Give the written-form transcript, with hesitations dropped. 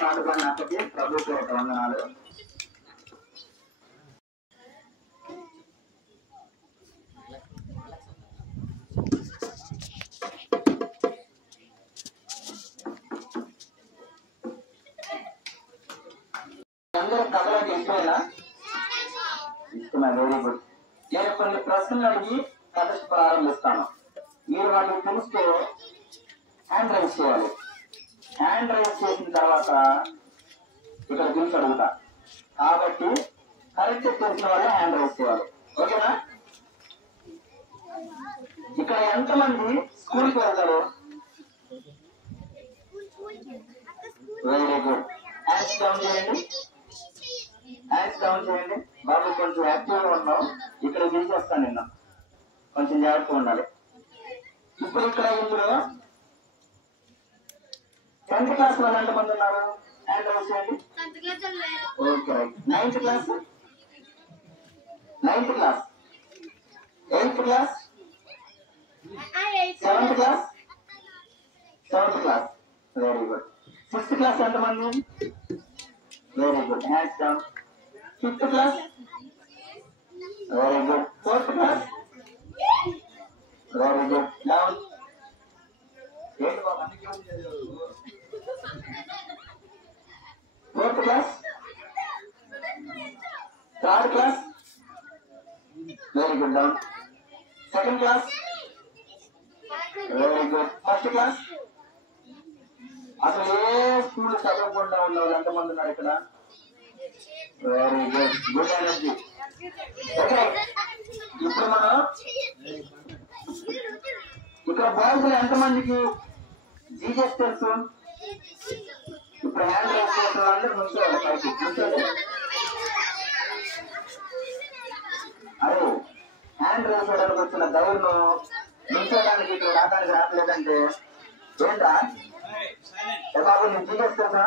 పాడుకున్నప్పటికీ ప్రభుత్వ వందనాలు. అందరూ కథలకు ఇష్టమేనా? ఇష్టమే, వెరీ గుడ్. నేను కొన్ని ప్రశ్నలు అడిగి కథ ప్రారంభిస్తాను. మీరు వాటిని తెలిస్తే హ్యాండ్ రైజ్ చేయాలి. హ్యాండ్ రైజ్ చేసిన తర్వాత ఇక్కడ గురించి అడుగుతా. కాబట్టి కరెక్ట్ తెలిసిన వాళ్ళే హ్యాండ్ రైజ్ చేయాలి. ఓకేనా? ఇక్కడ ఎంతమంది స్కూల్కి వెళ్తారు? Very good. హ్యాండ్స్ డౌన్ చేయండి. హ్యాండ్స్ డౌన్ చేయండి. బాబు కొంచెం యాక్టివ్గా ఉన్నావు. ఇక్కడ తీసేస్తాను నిన్న, కొంచెం జాగ్రత్తగా ఉండాలి. ఇప్పుడు ఇక్కడ ఇందులో 10th క్లాస్ వాళ్ళు ఎంతమంది ఉన్నారు? హ్యాండ్ రైజ్ చేయండి. Okay. 9th class, 9th class, 8th class, 7th class, 7th class. Very good. 6th class ఎంతమంది? Very good. Hands down. 5th class, very good. 4th class, very good. Down. ఏంటి బాబు అన్ని class? 4th class, 3rd class, very good. Down. 2nd class, very good. 1st class. అసలు ఏ school చదవకుండా ఉన్న వాళ్ళు ఎంతమంది ఉన్నారు ఇక్కడ? Very good. Good energy. Okay, ఇప్పుడు మనం ఇక్కడ బాయ్స్ ఎంతమందికి జీజస్ తెలుసు? ఇప్పుడు హ్యాండ్ రైజ్ చేసిన వాళ్ళు నుంచోవాలి. పైకి నుంచోండి. అదే హ్యాండ్ రైజ్ చేయడానికి వచ్చిన దౌర్ను నుంచోడానికి ఇక్కడ రావడానికి రావట్లేదంటే ఏంటా? బాబు నేను జీజస్ తెలుసా?